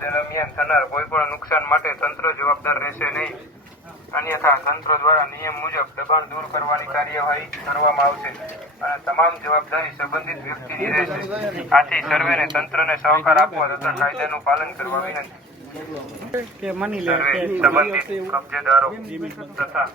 દરમિયાન થનાર કોઈ પણ નુકસાન માટે તંત્ર જવાબદાર રહેશે નહીં, અન્યથા તંત્ર દ્વારા નિયમ મુજબ દબાણ દૂર કરવાની કાર્યવાહી કરવામાં આવશે અને તમામ જવાબદારી સંબંધિત વ્યક્તિની રહેશે। આથી સર્વેને તંત્રને સહકાર આપવા તથા કાયદાનું પાલન કરવા વિનંતી। સર્વે સંબંધિત કબજેદારો તથા